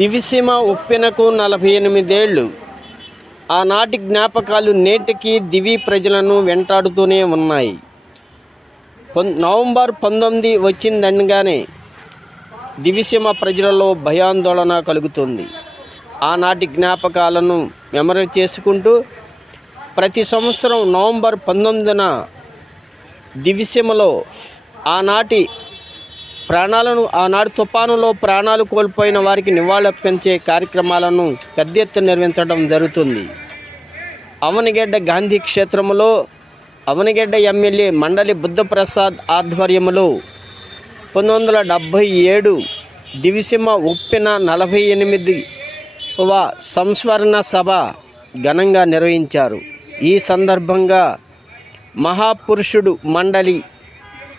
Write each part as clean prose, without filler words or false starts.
దివిసీమ ఉప్పెనకు 48 ఏళ్ళు. ఆనాటి జ్ఞాపకాలు నేటికి దివి ప్రజలను వెంటాడుతూనే ఉన్నాయి. నవంబర్ 19 వచ్చిందనగానే దివిసీమ ప్రజలలో భయాందోళన కలుగుతుంది. ఆనాటి జ్ఞాపకాలను మెమరీ చేసుకుంటూ ప్రతి సంవత్సరం నవంబర్ 19న దివిసీమలో ఆనాటి తుఫానులో ప్రాణాలు కోల్పోయిన వారికి నివాళులర్పించే కార్యక్రమాలను పెద్ద ఎత్తున నిర్వహించడం జరుగుతుంది. అవనిగడ్డ గాంధీ క్షేత్రంలో అవనిగడ్డ ఎమ్మెల్యే మండలి బుద్ధప్రసాద్ ఆధ్వర్యంలో 1977 దివిసీమ ఉప్పెన 48వ సంస్మరణ సభ ఘనంగా నిర్వహించారు. ఈ సందర్భంగా మహాపురుషుడు మండలి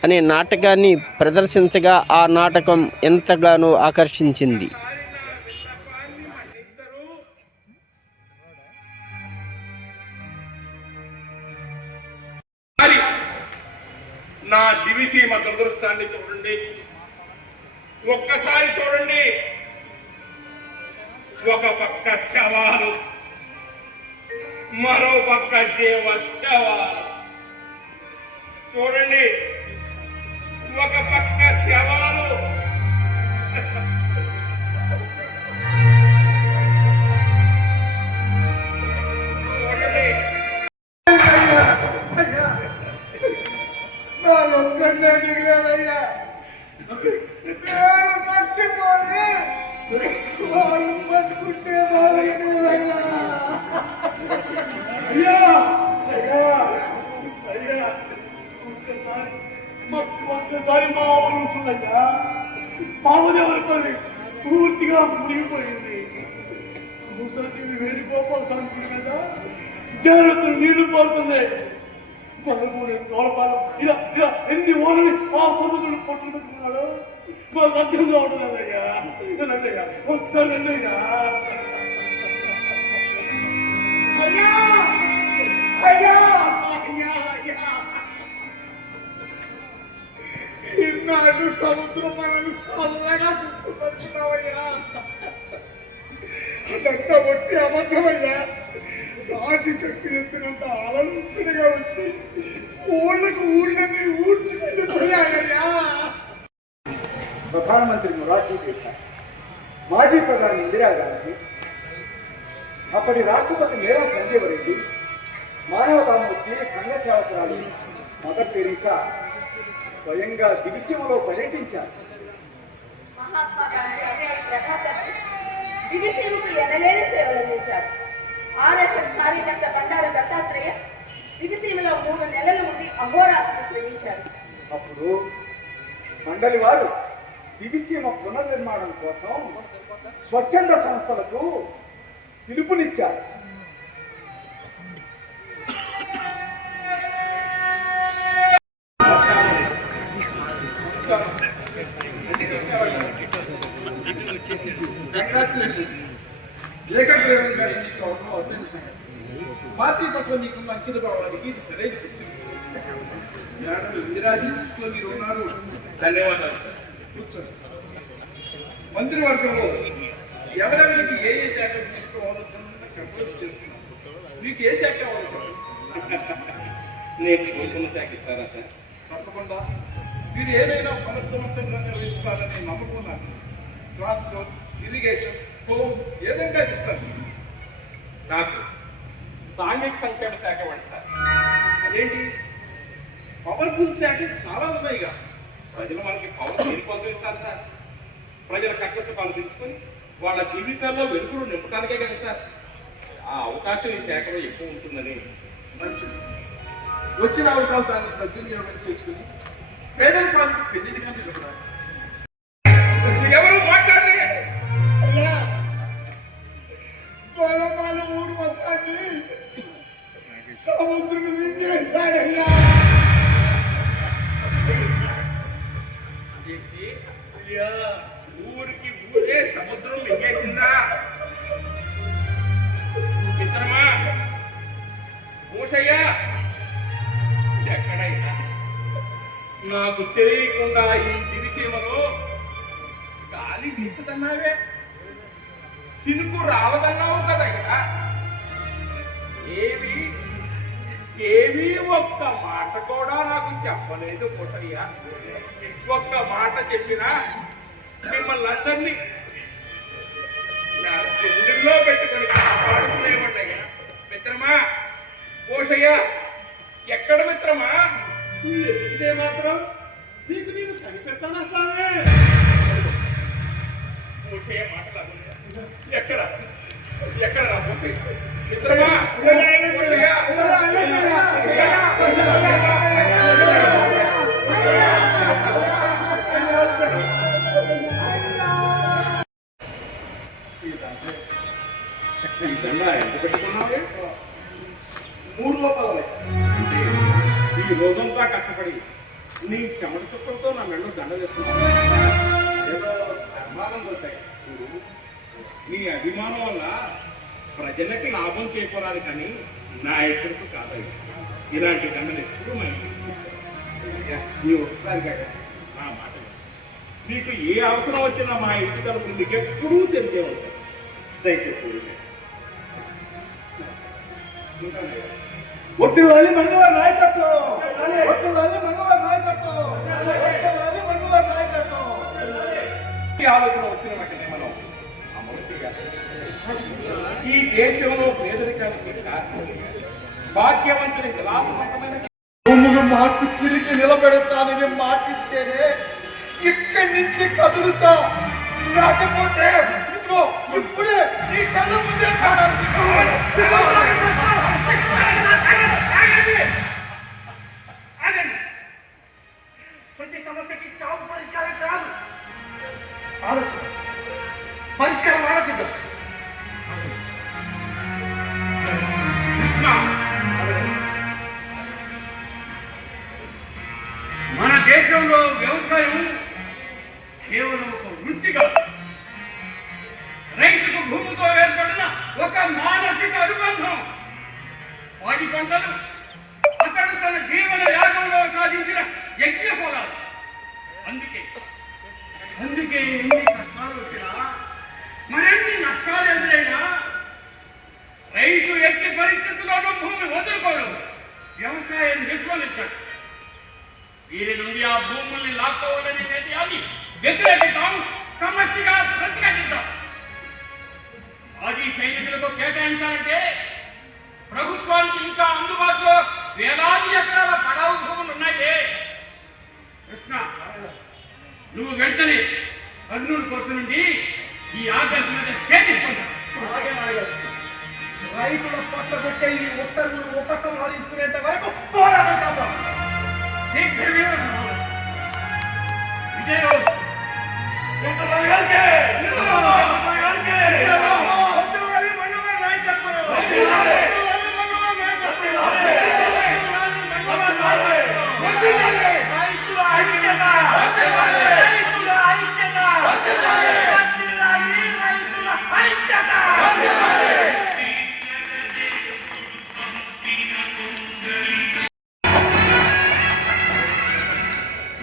అనే నాటకాన్ని ప్రదర్శించగా ఆ నాటకం ఎంతగానో ఆకర్షించింది. నా దివిసీమ దురదృష్టాన్ని చూడండి, ఒక్కసారి చూడండి. ఒక పక్క శవాలు, మరో పక్క జీవోత్సవాలు. చూడండి, ఒక పక్క శవాలు, చూడండి. ఒక్కడే మిగిలానయ్యా. నేను మర్చిపోయి వాళ్ళు బతుకుంటే బాగుండేదయ్యా. అయ్యా అయ్యా అయ్యా, ఒక్కసారి మా ఊరు ఉంటుందయ్యా. మా ఊరెవరిపల్లి పూర్తిగా మునిగిపోయింది. ముసలి వెళ్ళిపోవాల్సి అనుకుంది కదా, జాగ్రత్తలు నీళ్లు పోతున్నాయి. 13 తోలపాలు ఇలా ఇలా ఎన్ని ఊళ్ళని ఆ సముద్రుడు పొట్టులు పెట్టుకున్నాడు. మాకు అర్థం కావట్లేదయ్యా. అయ్యా ఒకసారి అయ్యా. అయ్యా అయ్యా ఇన్నాడు సముద్రం మనల్ని చల్లగా చూసుకుంటున్నావయ్యా. అదంతా ఒట్టి అబద్ధమయ్యా. దాటి చెట్టు ఎత్తినంత అలలుగా వచ్చి ఊళ్ళని ఊడ్చుకెళ్ళిపోయాయ్యా. ప్రధానమంత్రి మొరార్జీ దేశాయ్, మాజీ ప్రధాని ఇందిరాగాంధీ, అప్పటి రాష్ట్రపతి మేరా సంజీవ రెడ్డి, మానవతామూర్తి, సంఘ సేవకురాలు మదర్ టెరిసా స్వయంగా దివిసీమలో పర్యటించారు. మహాత్మా గాంధీ అనే ప్రధానమంత్రి దివిసీమకు ఎనలేని సేవలు అందించారు. ఆర్ఎస్ఎస్ కార్యకర్త బండారు దత్తాత్రేయ దివిసీమలో 3 నెలలు ఉండి అహోరాత్రులు శ్రమించారు. అప్పుడు మండలి వారు దివిసీమ పునర్నిర్మాణం కోసం స్వచ్ఛంద సంస్థలకు పిలుపునిచ్చారు. ఏకగ్రీవంగా ఎన్నికవడం అర్థం సంగతి. పార్టీ పట్ల మీకున్న అంకిత భావానికి ఇది సరైన గుర్తు. ఇందిరాజీ దృష్టిలో మీరు ఉన్నారు. ధన్యవాదాలు. కూర్చోండి. మంత్రివర్గంలో ఎవరెవరికి ఏ ఏ శాఖ తీసుకోవాలో కసరత్తు చేస్తున్నాం. మీకు ఏ శాఖ కావాలో చెప్పండి. నేను కోరుకున్న శాఖ ఇస్తారా సార్? తప్పకుండా. మీరు ఏదైనా సమర్థవంతంగా నిర్వహిస్తారనే నమ్మకం నాకు. ట్రాన్స్పోర్ట్, ఇరిగేషన్, హోమ్ ఏదైనా ఇస్తారు. నాకు సాంఘిక సంక్షేమ శాఖ వంటి సార్. అదేంటి, పవర్ఫుల్ శాఖ చాలా ఉన్నాయిగా. ప్రజలు మనకి పవర్ దేనికోసం ఇస్తారు సార్? ప్రజల కష్ట సుఖాలు తెలుసుకొని వాళ్ళ జీవితాల్లో వెలుగులు నింపడానికే కదా సార్. ఆ అవకాశం ఈ శాఖలో ఎక్కువ ఉంటుందని. మంచిది. వచ్చిన అవకాశాన్ని సద్వినియోగం చేసుకుని పేదల పాలన పెళ్లిదిగా నిలబడాలి. ఎవరు మాట్లాడి ఊరు మొత్తాన్ని సముద్రుడు వింగేశాడయ్యా. ఊరికి ఊరే సముద్రం మింగేసిందా? మిత్రమా మూషయ్య, ఎక్కడైనా నాకు తెలియకుండా ఈ దివిసీమలో గాలి దించుతున్నావే. చినుకు రాలదన్నావు కదయ్యా. ఏమి ఏమీ ఒక్క మాట కూడా నాకు చెప్పలేదు పుట్టయ్య. ఒక్క మాట చెప్పినా మిమ్మల్ని అందరినీ నా గుండెల్లో పెట్టుకొని కాపాడుకునేవాడయ్యా. మిత్రమా పోషయ్య, ఎక్కడ మిత్రమా? ఇదే మాత్రం నీకు నేను కనిపెడతానా సామే? పోషయ్య మాటలు ఎక్కడ ఎక్కడ రా పోషయ్య? మిత్రమా ఈ దండ ఎంత పెట్టుకున్నావే? 3 రూపాయలు. అంటే ఈ రోజంతా కష్టపడి నీ చెమట చుక్కలతో నా మెడలో దండ వేస్తున్నావు. ఏదో అభిమానం పోతాయి. నీ అభిమానం వల్ల ప్రజలకి లాభం చేకూరాలి కానీ నా ఎక్కడికి కాదయ్యా. ఇలాంటి దండలు ఎప్పుడు మా నీ ఒకసారి కదా నా మాట విను. నీకు ఏ అవసరం వచ్చినా మా ఇంటి తరపు నీకు ఎప్పుడూ తెలిసే ఉంటాయి. దయచేసి ఒట్టిలాలి మంగళవారి నాయకత్వం, ఒట్టిలాలి మంగళవారి నాయకత్వం, ఒట్టిలాలి మంగళవారి నాయకత్వం. ఈ ఆలోచన వచ్చిన వెంటనే మనం అమలు చేయాలి. ఈ దేశంలో పేదరికానికి కారణం భాగ్యవంతుని విలాసవంతమైన భూములు మాకు తిరిగి నిలబెడతానని మాటిస్తేనే ఇక్కడి నుంచి కదులుతా. రాకపోతే ఇదిగో ఇప్పుడే నీ కళ్ళ ముందే ప్రతి సమస్యకి చావు పరిష్కారం కాదు. ఆలోచన పరిష్కారం ఆలోచిద్దాం. మన దేశంలో వ్యవసాయం కేవలం ఒక వృత్తిగా, రైతుకు భూమితో ఏర్పడిన ఒక మానసిక అనుబంధం. వాటి పంటలు అతడు తన జీవన యాగంలో సాధించిన యజ్ఞ ఫలాలు. అందుకే ఎన్ని కష్టాలు వచ్చినా, మరెన్ని నష్టాలు ఎదురైనా రైతు ఎట్టి పరిస్థితుల్లోనూ భూమి వదులుకోవడం, వ్యవసాయాన్ని విస్మరించాడు. వీరి నుండి ఆ భూముల్ని లాక్కోవాలని నిర్ణయాన్ని వ్యతిరేకిద్దాం, సమస్యగా ప్రతిఘటిద్దాం. మాజీ సైనికులకు కేటాయించాలంటే ప్రభుత్వానికి ఇంకా అందుబాటులో వేలాది ఎకరాల పడావు భూములు ఉన్నాయే. కృష్ణ, నువ్వు వెంటనే కర్నూలు కోర్టు నుండి ఈ ఆదేశం మీద స్టే తీసుకుంటా. రైతుల పట్టగొట్టే ఈ ఉత్తర్వులు ఉపసంహరించుకునేంత వరకు పోరాటం చేద్దాం. ఇదే రోజు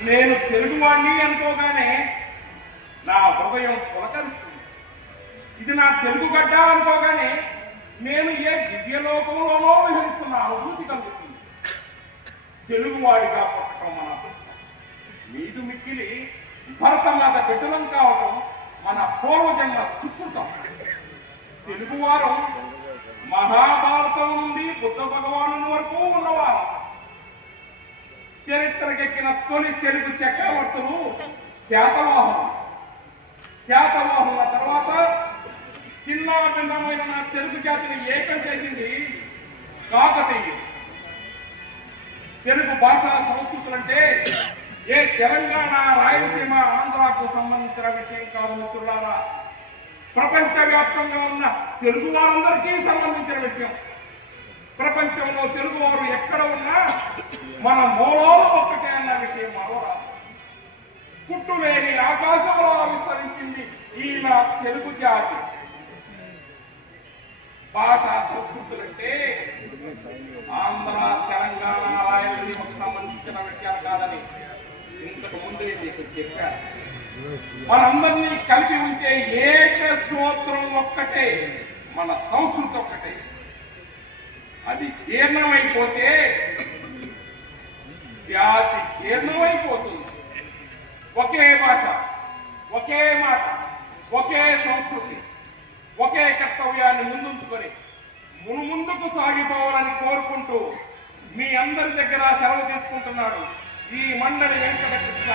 నేను తెలుగువాణ్ణి అనుకోగానే నా హృదయం పులకరిస్తుంది. ఇది నా తెలుగు గడ్డ అనుకోగానే నేను ఏ దివ్యలోకంలోనో విహరిస్తున్న అనుభూతి కలుగుతుంది. తెలుగువాడిగా పుట్టడం మన అదృష్టం. మీదు మిక్కిలి భరతమాత బిడ్డలం కావటం మన పూర్వజన్మ సుకృతం. తెలుగువారం మహాభారతం నుండి బుద్ధ భగవాను వరకు ఉన్నవారు. చరిత్రకెక్కిన తొలి తెలుగు చక్రవర్తులు శాతవాహనులు. శాతవాహనుల తర్వాత చిన్న భిన్నమైన నా తెలుగు జాతిని ఏకం చేసింది కాకతీయులు. తెలుగు భాషా సంస్కృతులంటే ఏ తెలంగాణ, రాయలసీమ, ఆంధ్రాకు సంబంధించిన విషయం కాదు మిత్రులారా. ప్రపంచవ్యాప్తంగా ఉన్న తెలుగు వారందరికీ సంబంధించిన విషయం. ప్రపంచంలో తెలుగు వారు ఎక్కడ ఉన్నా మన మూలాలు ఒక్కటే అన్న విషయం మరోరాదు. పుట్టులేని ఆకాశంలో విస్తరించింది ఈ నా తెలుగు జాతి. భాషా సంస్కృతులంటే ఆంధ్ర, తెలంగాణ, రాయలసీమకు సంబంధించిన విషయాలు కాదని ఇంతకు ముందే మీకు చెప్పారు. మనందరినీ కలిపి ఉంచే ఏక సూత్రం ఒక్కటే, మన సంస్కృతి ఒక్కటే. అది జీర్ణమైపోతే జాతి జీర్ణమైపోతుంది. ఒకే భాష, ఒకే మాట, ఒకే సంస్కృతి, ఒకే కర్తవ్యాన్ని ముందుంచుకొని ముందుకు సాగిపోవాలని కోరుకుంటూ మీ అందరి దగ్గర సెలవు తీసుకుంటున్నాడు ఈ మండలి వెంకటకృష్ణ.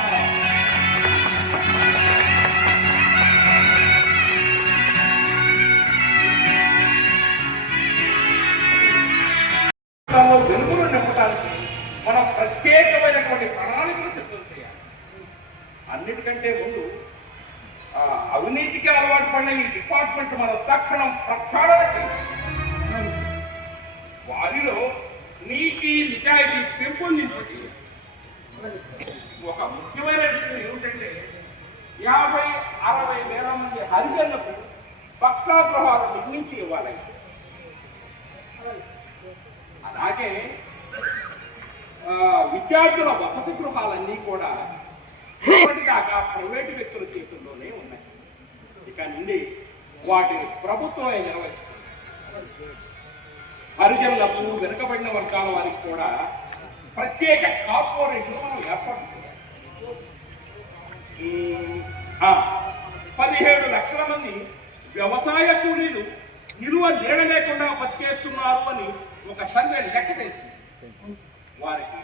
వెలుగులు నింపడానికి మనం ప్రత్యేకమైనటువంటి ప్రణాళికలు సిద్ధం చేయాలి. అన్నిటికంటే ముందు అవినీతికి అలవాటు పడిన ఈ డిపార్ట్మెంట్ మన తక్షణం ప్రక్షాళన చేయాలి. వారిలో నీతి నిజాయితీ పెంపొందించి ఒక ముఖ్యమైన విషయం ఏమిటంటే 50-60 వేల మంది హరిజనులకు పక్కా గృహాలు నిర్మించి ఇవ్వాలి. అలాగే విద్యార్థుల వసతి గృహాలన్నీ కూడా ఇప్పటిదాకా ప్రైవేటు వ్యక్తుల చేతుల్లోనే ఉన్నాయి. ఇక నుండి వాటిని ప్రభుత్వమే నిర్వహిస్తుంది. హరిజనులకు వెనుకబడిన వర్గాల వారికి కూడా ప్రత్యేక కార్పొరేషన్ మనం ఏర్పాటు చేయాలి. 17 లక్షల మంది వ్యవసాయ కూలీలు నిలువ నీడ లేకుండా బతికేస్తున్నారు అని ఒక సర్వే లెక్క తెలిసింది. వారికి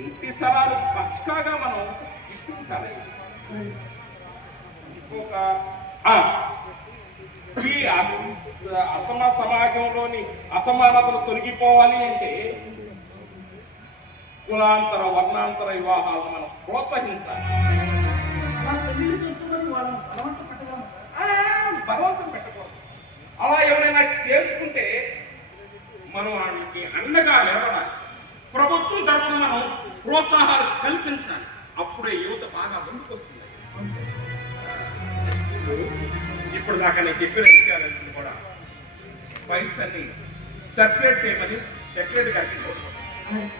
ఇంటి స్థలాలు పక్కాగా మనం ఇప్పించాలి. ఇంకొక ఈ అసమ సమాజంలోని అసమానతలు తొలగిపోవాలి అంటే కులాంతర వర్ణాంతర వివాహాలను మనం ప్రోత్సహించాలి. బలవంతం పెట్టకూడదు. అలా ఎవరైనా చేసుకుంటే మనం వారికి అండగా నిలబడాలి. ప్రభుత్వం తరఫున మనం ప్రోత్సాహాలు కల్పించాలి. అప్పుడే యువత బాగా ముందుకొస్తుంది. ఇప్పుడు దాకా నేను చెప్పిన విషయాలన్నీ కూడా ఫైల్స్ అన్ని సర్క్యులేట్ చేయమని సెక్రటరీ గారికి కోరుతున్నాను.